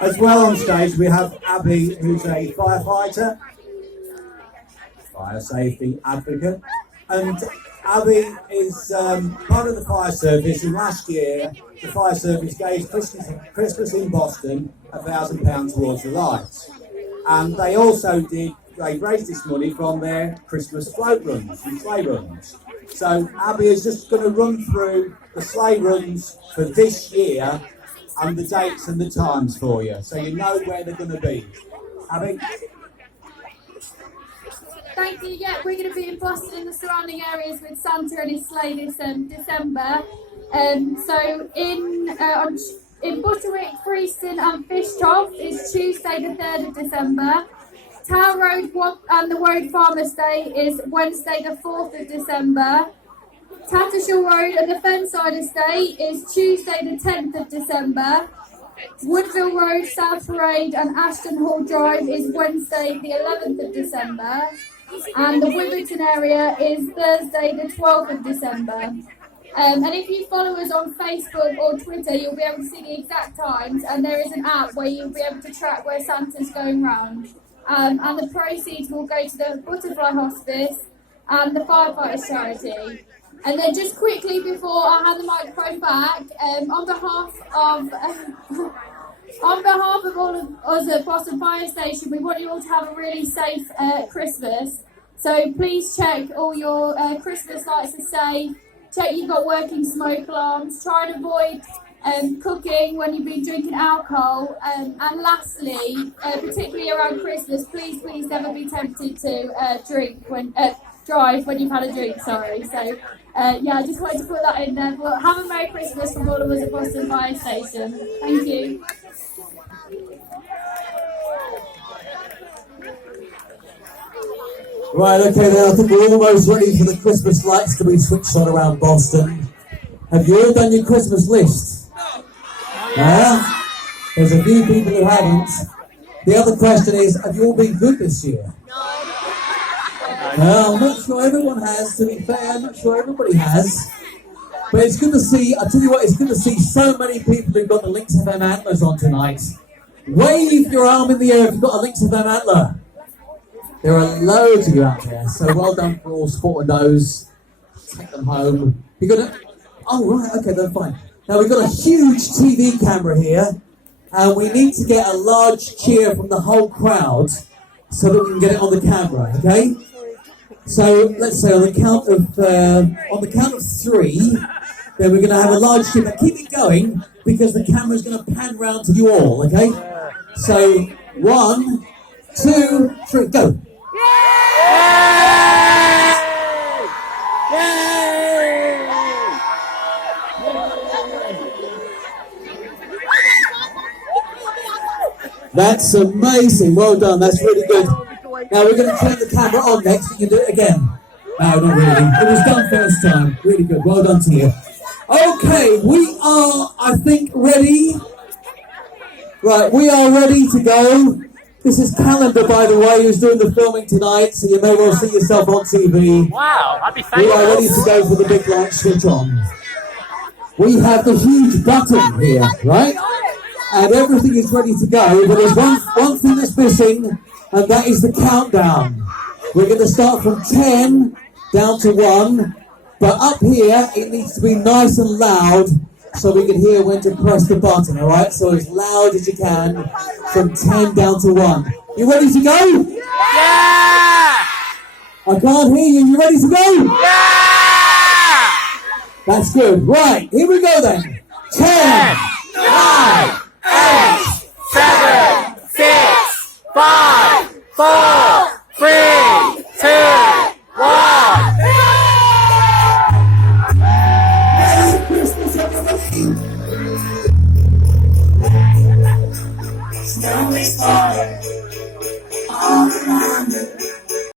As well on stage we have Abby, who's a firefighter, fire safety advocate, and Abby is part of the fire service, and last year the fire service gave Christmas in Boston £1,000 towards the lights. And they also raised this money from their Christmas float runs and sleigh runs. So Abby is just going to run through the sleigh runs for this year and the dates and the times for you, so you know where they're going to be. Abby? Thank you. Yeah, we're going to be in Boston and the surrounding areas with Santa and his sleigh this December. So in Butterwick, Freeston and Fishtoft is Tuesday the 3rd of December. Town Road and the Woad Farm Estate is Wednesday the 4th of December. Tattershall Road and the Fenside Estate is Tuesday the 10th of December. Woodville Road, South Parade and Ashton Hall Drive is Wednesday the 11th of December. And the Wimbledon area is Thursday the 12th of December. And if you follow us on Facebook or Twitter, you'll be able to see the exact times, and there is an app where you'll be able to track where Santa's going round. And the proceeds will go to the Butterfly Hospice and the Firefighters Charity. And then just quickly before I hand the microphone back, on behalf of all of us at Boston Fire Station, we want you all to have a really safe Christmas. So please check all your Christmas lights are safe. Check you've got working smoke alarms. Try and avoid cooking when you've been drinking alcohol. And lastly, particularly around Christmas, please never be tempted to drive when you've had a drink. Sorry. So yeah, I just wanted to put that in there. But have a Merry Christmas from all of us at Boston Fire Station. Thank you. Right, okay then, I think we're almost ready for the Christmas lights to be switched on around Boston. Have you all done your Christmas list? Yeah? There's a few people who haven't. The other question is, have you all been good this year? Well, I'm not sure everyone has, to be fair, I'm not sure everybody has. But it's good to see, I'll tell you what, it's good to see so many people who've got the Lynx FM antlers on tonight. Wave your arm in the air if you've got a Lynx FM antler. There are loads of you out there, so well done for all sporting those. Take them home. You've got oh right, okay, then fine. Now we've got a huge TV camera here, and we need to get a large cheer from the whole crowd so that we can get it on the camera, okay? So let's say on the count of 3, then we're going to have a large cheer. Now keep it going because the camera's going to pan round to you all, okay? So 1, 2, 3, go. That's amazing. Well done. That's really good. Now we're going to turn the camera on next. You can do it again. No, not really. It was done first time. Really good. Well done to you. Okay, we are, I think, ready. Right, we are ready to go. This is Calendar, by the way, who's doing the filming tonight, so you may well see yourself on TV. Wow, I'd be famous. We are ready to go for the big light switch on. We have the huge button here, right? And everything is ready to go, but there's one thing that's missing, and that is the countdown. We're going to start from 10 down to 1, but up here it needs to be nice and loud so we can hear when to press the button, all right? So as loud as you can from 10 down to 1. You ready to go? Yeah! I can't hear you. You ready to go? Yeah! That's good. Right, here we go then. 10, 9, 8, 7, 6, 5, 4,